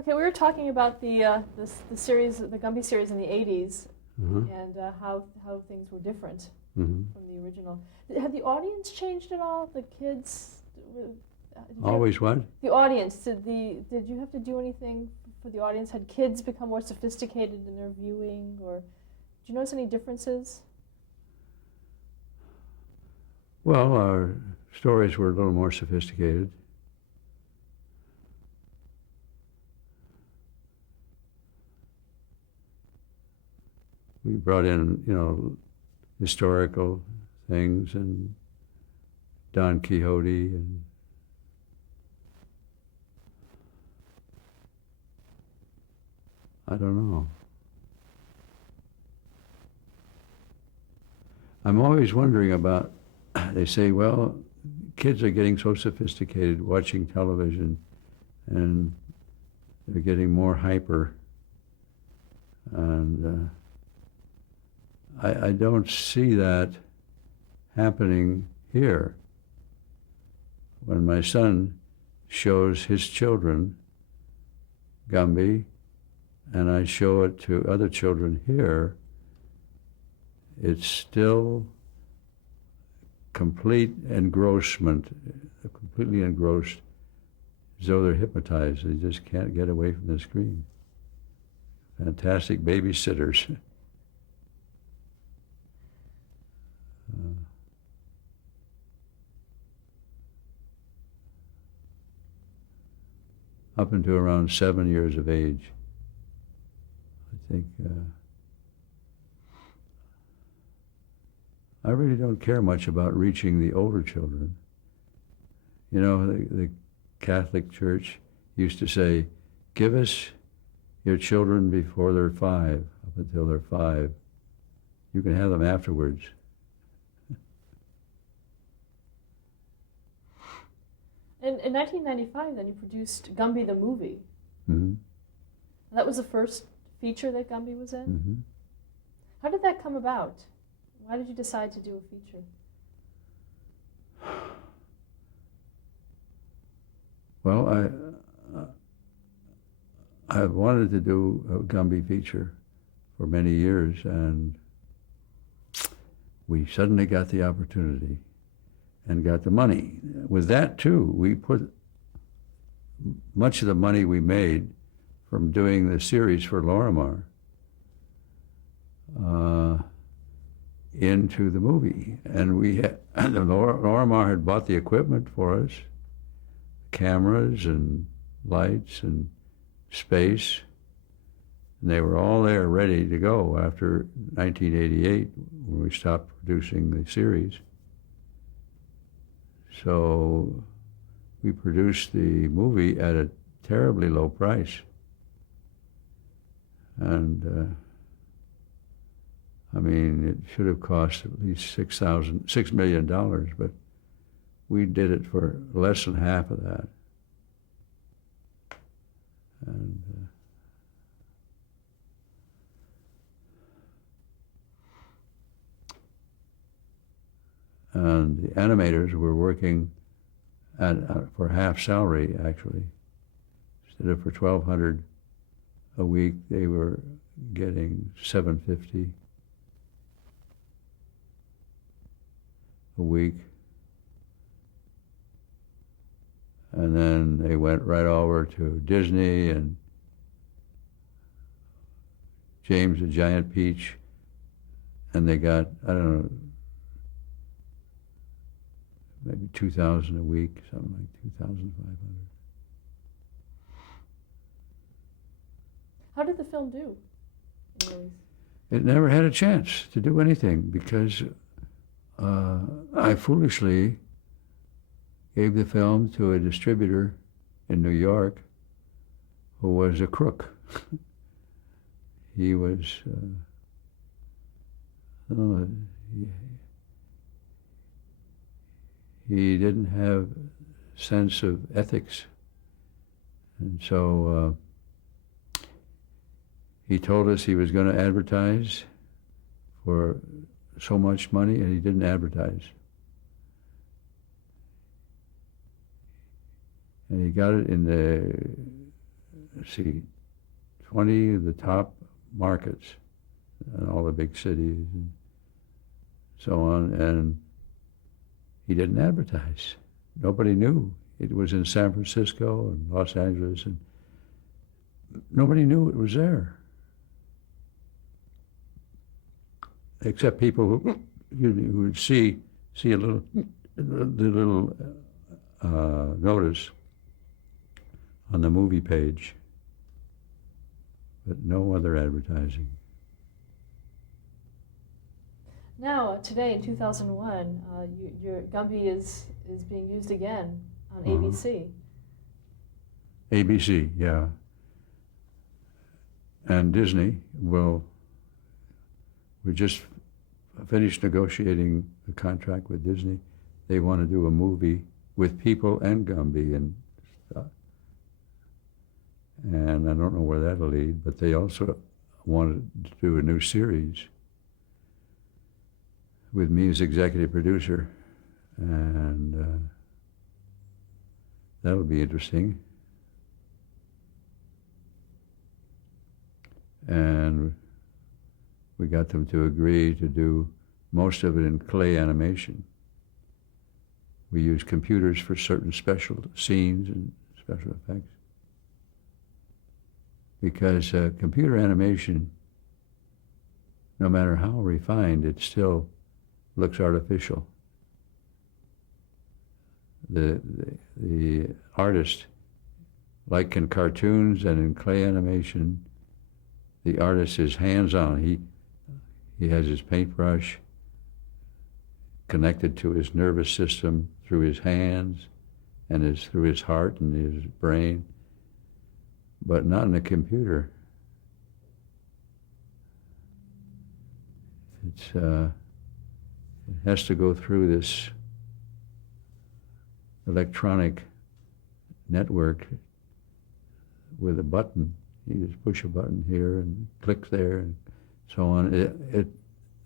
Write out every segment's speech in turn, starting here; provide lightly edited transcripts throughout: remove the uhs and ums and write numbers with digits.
Okay, we were talking about the series, the Gumby series in the '80s, and how things were different from the original. Had the audience changed at all? The kids? Always what? The audience. Did you have to do anything for the audience? Had kids become more sophisticated in their viewing, or did you notice any differences? Well, our stories were a little more sophisticated. We brought in, historical things and Don Quixote and I don't know. I'm always wondering about, they say, well, kids are getting so sophisticated watching television and they're getting more hyper. And I don't see that happening here. When my son shows his children Gumby, and I show it to other children here, it's still complete engrossment, completely engrossed, as though they're hypnotized. They just can't get away from the screen. Fantastic babysitters. Up until around 7 years of age, I think. I really don't care much about reaching the older children. You know, the Catholic Church used to say, give us your children before they're 5, up until they're 5. You can have them afterwards. In 1995, then, you produced Gumby the movie. Mm-hmm. That was the first feature that Gumby was in? Mm-hmm. How did that come about? Why did you decide to do a feature? Well, I've wanted to do a Gumby feature for many years, and we suddenly got the opportunity and got the money. With that, too, we put much of the money we made from doing the series for Lorimar into the movie. And we had, Lorimar had bought the equipment for us, cameras and lights and space, and they were all there ready to go after 1988 when we stopped producing the series. So we produced the movie at a terribly low price. And I mean, it should have cost at least $6 million, but we did it for less than half of that. And the animators were working for half salary, actually. Instead of for $1,200 a week, they were getting $750 a week. And then they went right over to Disney and James the Giant Peach, and they got, I don't know, maybe $2,000 a week, something like $2,500. How did the film do? It never had a chance to do anything because I foolishly gave the film to a distributor in New York who was a crook. He was, he didn't have a sense of ethics. And so he told us he was going to advertise for so much money, and he didn't advertise. And he got it in the see, 20 of the top markets in all the big cities and so on, and he didn't advertise. Nobody knew. It was in San Francisco and Los Angeles, and nobody knew it was there. Except people who would see a little, notice on the movie page, but no other advertising. Now, today in 2001, your Gumby is being used again on ABC. ABC, yeah. And Disney we just finished negotiating a contract with Disney. They want to do a movie with people and Gumby and stuff. And I don't know where that'll lead, but they also wanted to do a new series with me as executive producer, and that'll be interesting. And we got them to agree to do most of it in clay animation. We use computers for certain special scenes and special effects. Because computer animation, no matter how refined, it still looks artificial. The artist, like in cartoons and in clay animation, the artist is hands-on. He has his paintbrush connected to his nervous system through his hands and through his heart and his brain, but not in a computer. It has to go through this electronic network with a button. You just push a button here and click there and so on.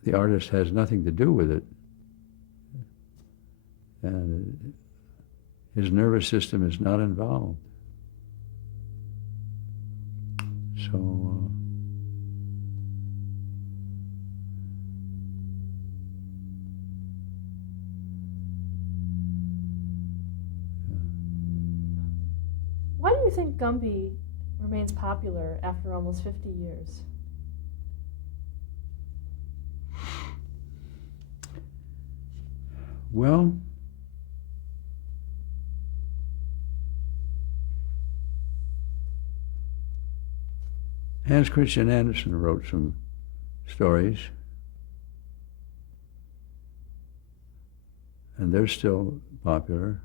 The artist has nothing to do with it. And his nervous system is not involved. So, Why do you think Gumby remains popular after almost 50 years? well, Hans Christian Andersen wrote some stories, and they're still popular.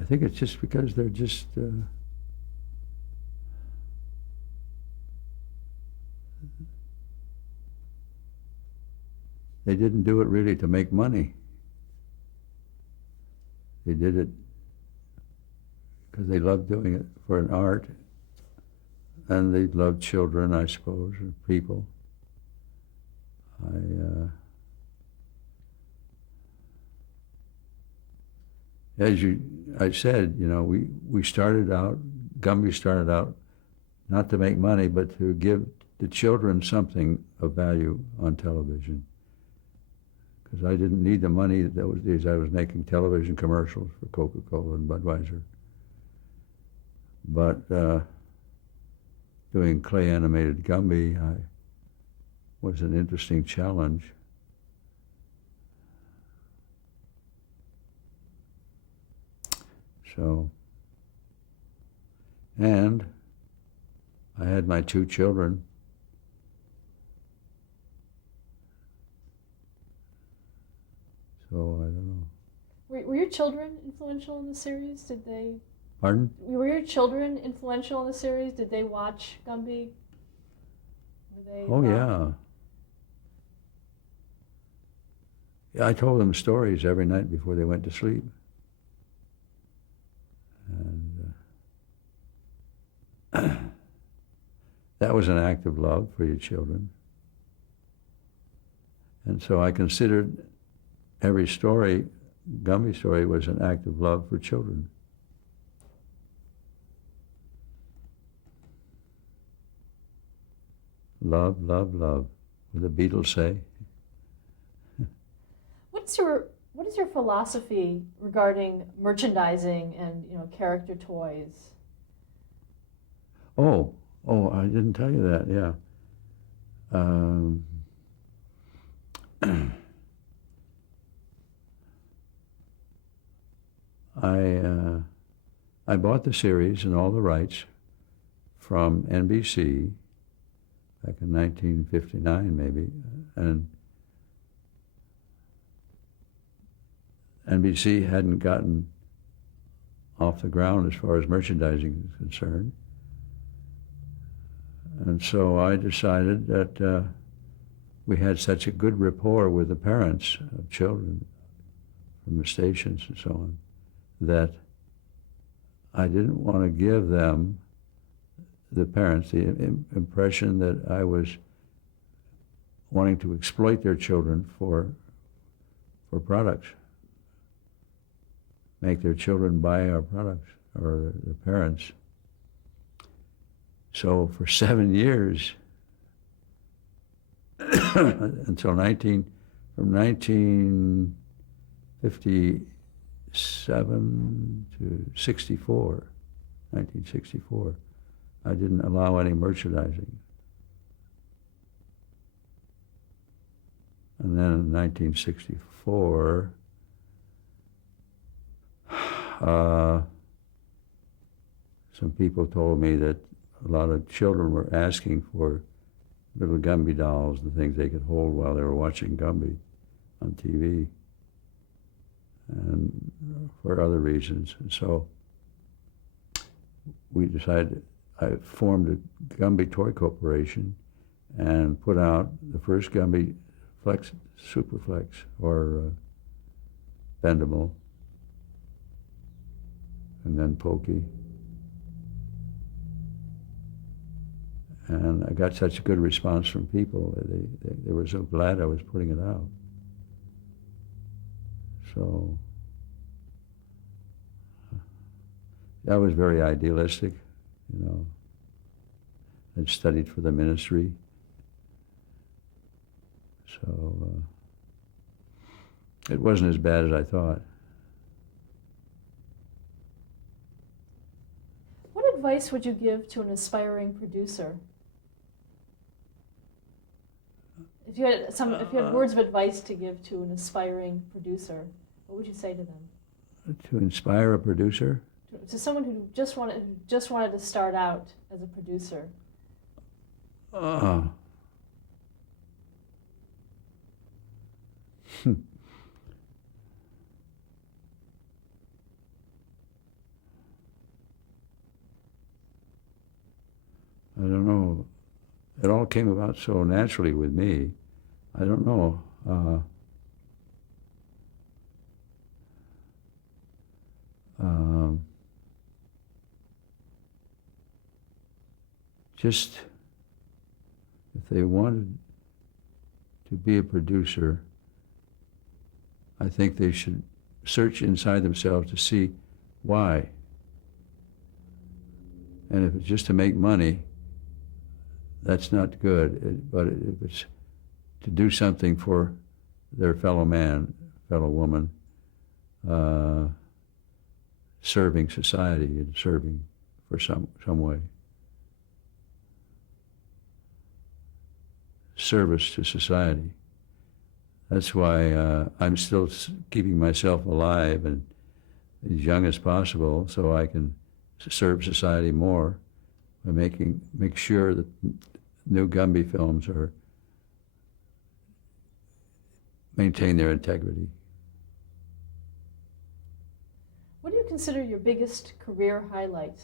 I think it's just because they're just they didn't do it really to make money. They did it because they loved doing it for an art, and they loved children, I suppose, or people. As I said, we started out, Gumby started out not to make money, but to give the children something of value on television. Because I didn't need the money those days. I was making television commercials for Coca-Cola and Budweiser. But doing clay animated Gumby was an interesting challenge. So, and I had my two children. So I don't know. Were your children influential in the series? Did they? Pardon? Were your children influential in the series? Did they watch Gumby? Oh, yeah. Yeah, I told them stories every night before they went to sleep. And that was an act of love for your children. And so I considered every story, Gumby story, was an act of love for children. love, love, love. What do the Beatles say? What is your philosophy regarding merchandising and character toys? Oh, I didn't tell you that. Yeah. I bought the series and all the rights from NBC back in 1959, maybe, and NBC hadn't gotten off the ground as far as merchandising is concerned. And so I decided that we had such a good rapport with the parents of children from the stations and so on, that I didn't want to give them, the parents, the impression that I was wanting to exploit their children for products, make their children buy our products, or their parents. So for 7 years, until 1957 to 1964, I didn't allow any merchandising. And then in 1964, some people told me that a lot of children were asking for little Gumby dolls and things they could hold while they were watching Gumby on TV, and for other reasons. And so we decided, I formed a Gumby Toy Corporation and put out the first Gumby Flex, Superflex, or Bendable, and then Pokey. And I got such a good response from people. They were so glad I was putting it out. So I was very idealistic, I'd studied for the ministry. So it wasn't as bad as I thought. What advice would you give to an aspiring producer? If you had words of advice to give to an aspiring producer, what would you say to them? To inspire a producer? To someone who just wanted to start out as a producer. I don't know. It all came about so naturally with me. I don't know. Just if they wanted to be a producer, I think they should search inside themselves to see why. And if it's just to make money, that's not good. But if it's to do something for their fellow man, fellow woman, serving society and serving for some way. Service to society. That's why I'm still keeping myself alive and as young as possible, so I can serve society more by make sure that new Gumby films maintain their integrity. What do you consider your biggest career highlight?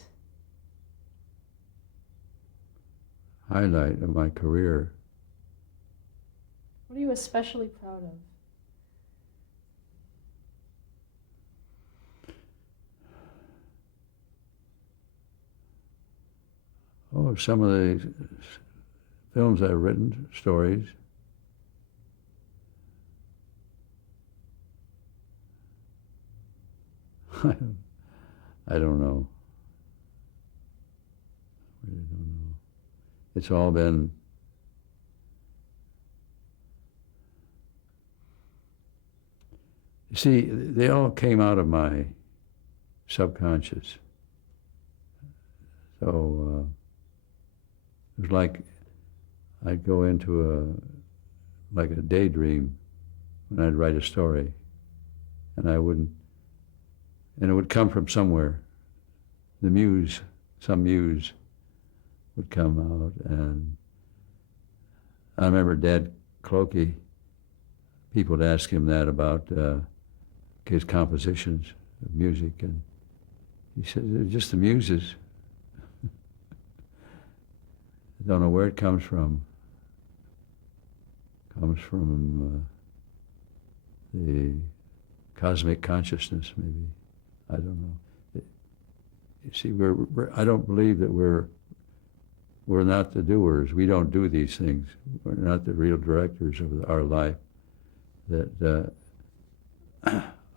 Highlight of my career. What are you especially proud of? Oh, some of the films I've written, stories. I don't know. I really don't know. It's all been See, they all came out of my subconscious. So it was like I'd go into like a daydream when I'd write a story, and it would come from somewhere. The muse, some muse would come out, and I remember Dad Clokey, people would ask him that about his compositions of music, and he said, they're just the muses. I don't know where it comes from. It comes from the cosmic consciousness, maybe. I don't know. You see, I don't believe that we're not the doers. We don't do these things. We're not the real directors of our life. That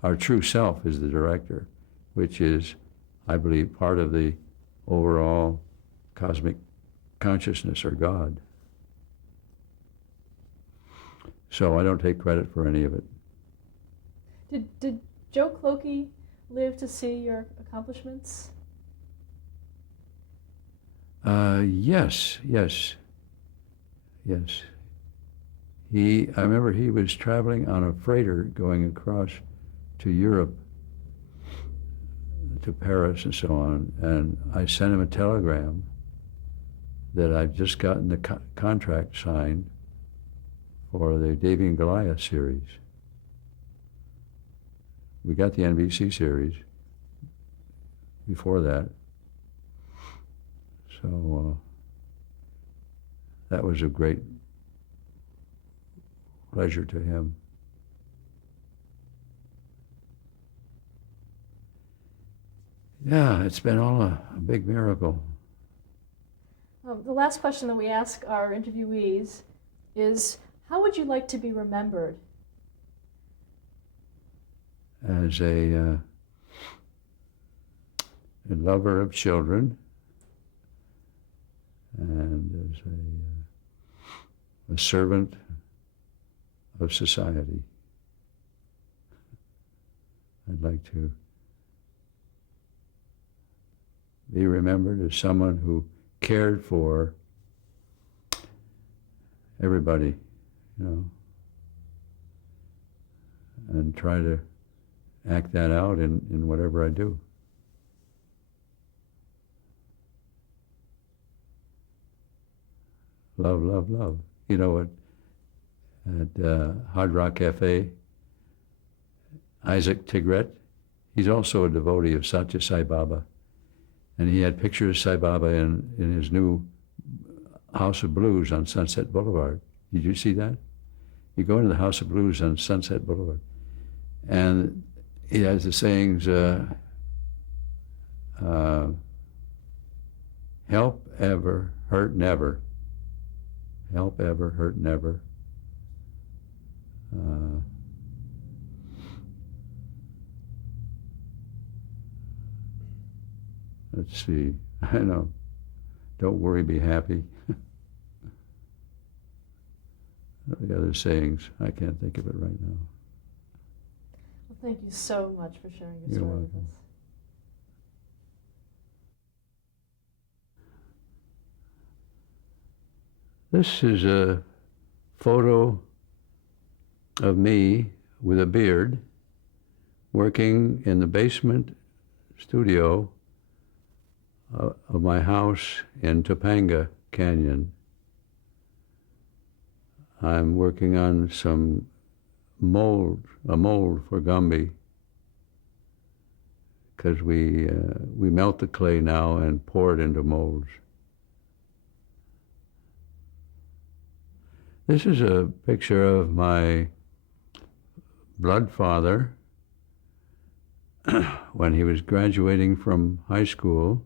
our true self is the director, which is, I believe, part of the overall cosmic consciousness or God. So I don't take credit for any of it. Did Joe Clokey live to see your accomplishments? Yes. I remember he was traveling on a freighter going across to Europe, to Paris and so on, and I sent him a telegram that I'd just gotten the contract signed for the Davey and Goliath series. We got the NBC series before that. So that was a great pleasure to him. Yeah, it's been all a big miracle. The last question that we ask our interviewees is, how would you like to be remembered? As a lover of children, and as a servant of society. I'd like to be remembered as someone who cared for everybody, and try to act that out in whatever I do. Love, love, love. You know what? At Hard Rock Cafe, Isaac Tigret, he's also a devotee of Satya Sai Baba. And he had pictures of Sai Baba in his new House of Blues on Sunset Boulevard. Did you see that? You go into the House of Blues on Sunset Boulevard, and he has the sayings, help ever, hurt never. Help ever, hurt never. Let's see. I know. Don't worry, be happy. The other sayings, I can't think of it right now. Well, thank you so much for sharing your You're story with welcome. us. This is a photo of me with a beard working in the basement studio of my house in Topanga Canyon. I'm working on some mold for Gumby, because we melt the clay now and pour it into molds. This is a picture of my blood father when he was graduating from high school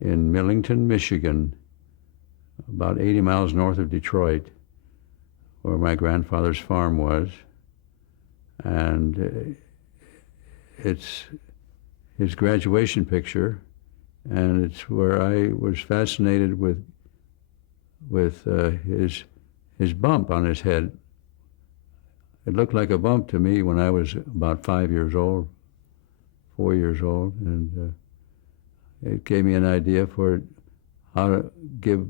in Millington, Michigan, about 80 miles north of Detroit, where my grandfather's farm was. And it's his graduation picture, and it's where I was fascinated with his bump on his head. it looked like a bump to me when I was about 5 years old, 4 years old, and it gave me an idea for how to give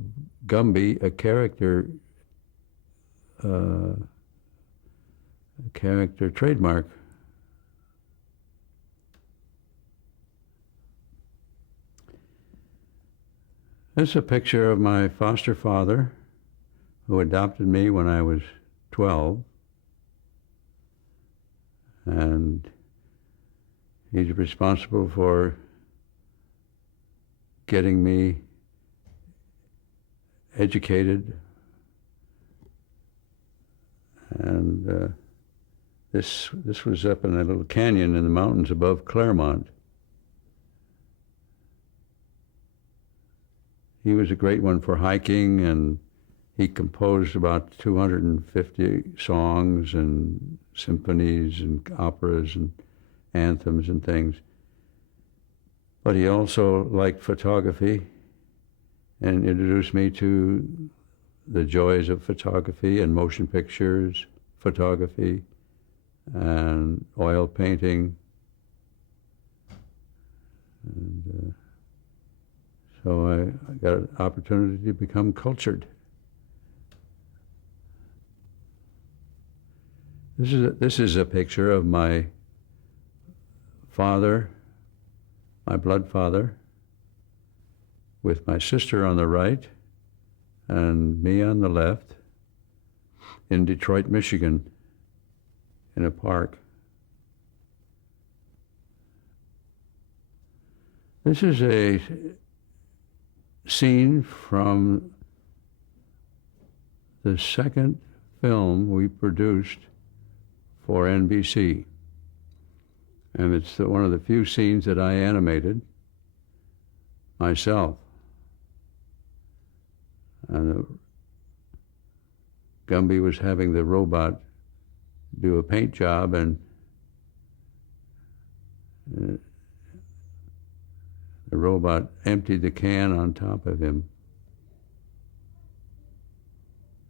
Gumby a character trademark. This is a picture of my foster father, who adopted me when I was 12. And he's responsible for getting me educated. And this was up in a little canyon in the mountains above Claremont. He was a great one for hiking, and he composed about 250 songs and symphonies and operas and anthems and things. But he also liked photography and introduced me to the joys of photography and motion pictures, photography, and oil painting. And so I got an opportunity to become cultured. This is a picture of my father, my blood father, with my sister on the right and me on the left in Detroit, Michigan, in a park. This is a scene from the second film we produced for NBC. And it's one of the few scenes that I animated myself. And Gumby was having the robot do a paint job, and the robot emptied the can on top of him.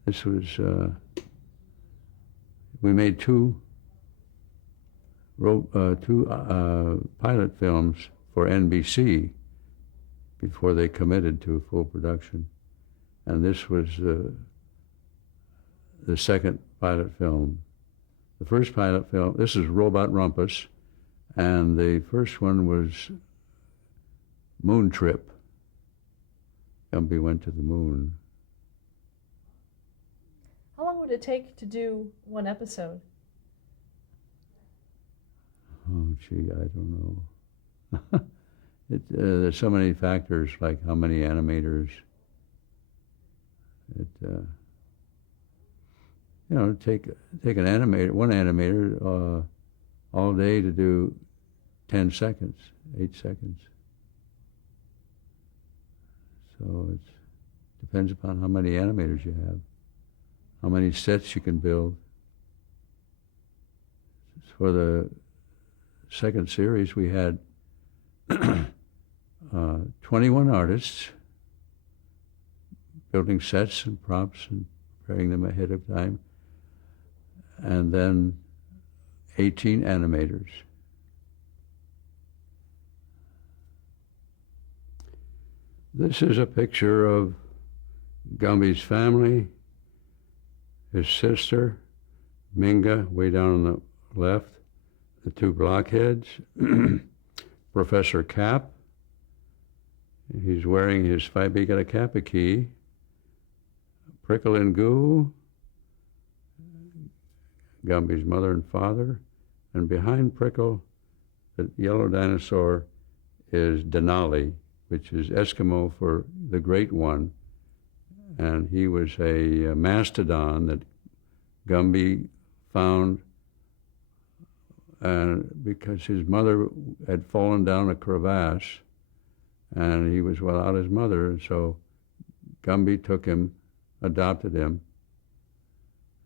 This was, we made two pilot films for NBC before they committed to full production. And this was the second pilot film. The first pilot film, this is Robot Rumpus, and the first one was Moon Trip. Gumby went to the moon. How long would it take to do one episode? Oh, gee, I don't know. There's so many factors, like how many animators. Take an animator, one animator, all day to do 10 seconds, 8 seconds. So it depends upon how many animators you have, how many sets you can build. For the second series, we had 21 artists building sets and props and preparing them ahead of time, and then 18 animators. This is a picture of Gumby's family, his sister, Minga, way down on the left, the two blockheads, Professor Cap. He's wearing his Phi Beta Kappa key, Prickle and Goo, Gumby's mother and father, and behind Prickle, the yellow dinosaur, is Denali, which is Eskimo for the Great One. And he was a mastodon that Gumby found because his mother had fallen down a crevasse, and he was without his mother, and so Gumby took him, adopted him,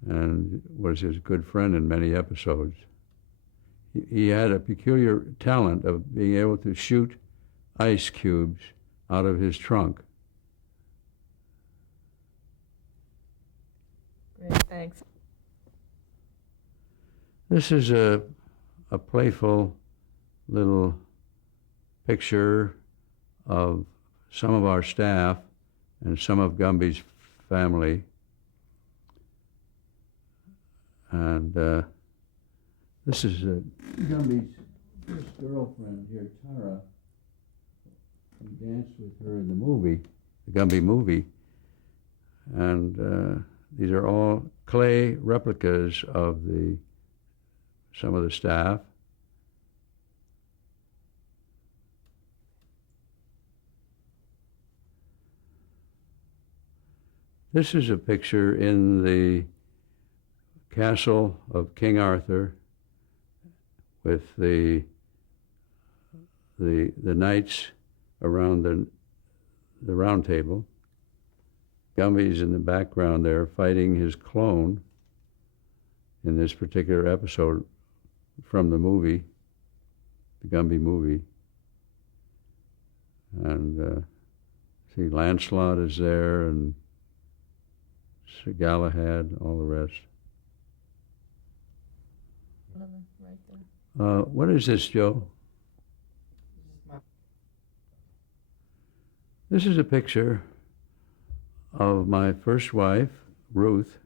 and was his good friend in many episodes. He had a peculiar talent of being able to shoot ice cubes out of his trunk. Great, thanks. This is a playful little picture of some of our staff and some of Gumby's family. And this is Gumby's first girlfriend here, Tara. We danced with her in the movie, the Gumby movie. And these are all clay replicas of some of the staff. This is a picture in the castle of King Arthur with the knights around the round table. Gumby's in the background there fighting his clone in this particular episode from the movie, the Gumby movie. And see, Lancelot is there, and Sir Galahad, all the rest. Right there. What is this, Joe? This is a picture of my first wife, Ruth,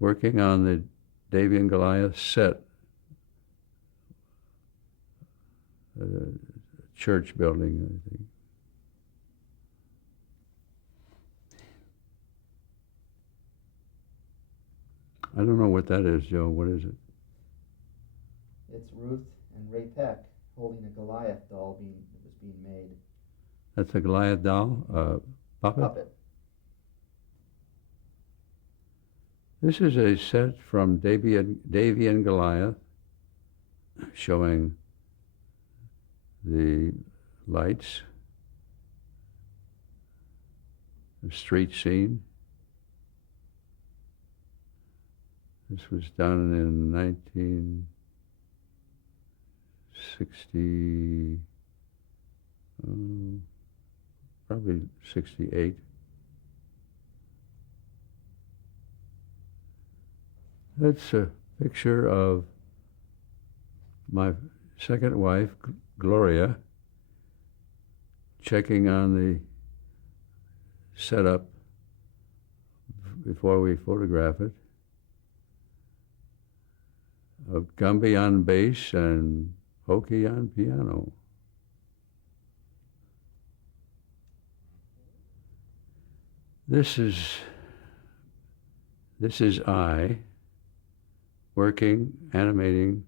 working on the Davey and Goliath set, church building, I think. I don't know what that is, Joe. What is it? It's Ruth and Ray Peck holding a Goliath doll that was being made. That's a Goliath doll? Puppet? This is a set from Davey and Goliath, showing the lights, the street scene. This was done in 1960, probably 68. That's a picture of my second wife, Gloria, checking on the setup before we photograph it, of Gumby on bass and Clokey on piano. This is I working, animating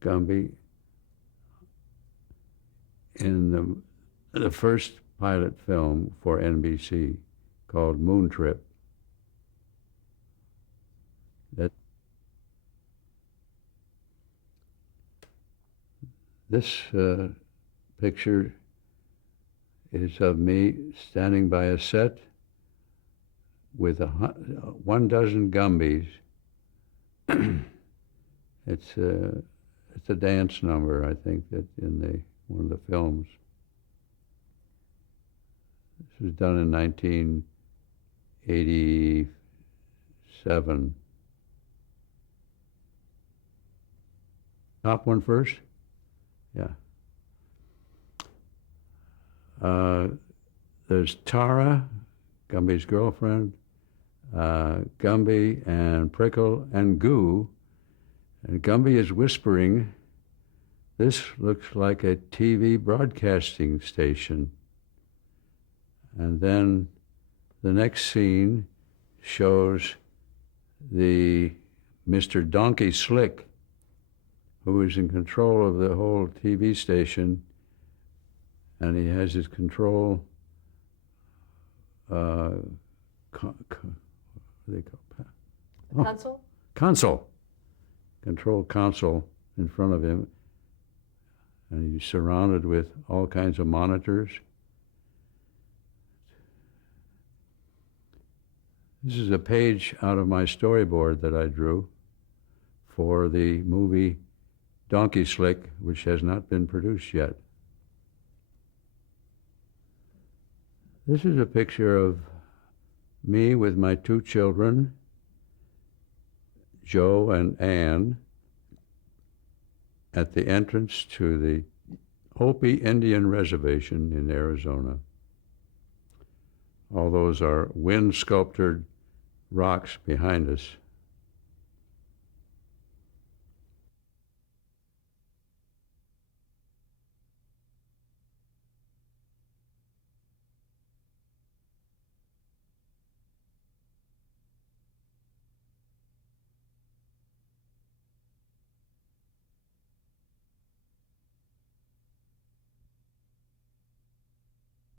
Gumby in the first pilot film for NBC called Moon Trip. This picture is of me standing by a set with 1 dozen Gumbies. It's a dance number, I think, that in one of the films. This was done in 1987. Top one first? Yeah. There's Tara, Gumby's girlfriend, Gumby and Prickle and Goo. And Gumby is whispering, "This looks like a TV broadcasting station." And then the next scene shows the Mr. Donkey Slick, who is in control of the whole TV station, and he has his control Console? Control console in front of him, and he's surrounded with all kinds of monitors. This is a page out of my storyboard that I drew for the movie Donkey Slick, which has not been produced yet. This is a picture of me with my 2 children, Joe and Ann at the entrance to the Hopi Indian Reservation in Arizona. All those are wind-sculptured rocks behind us.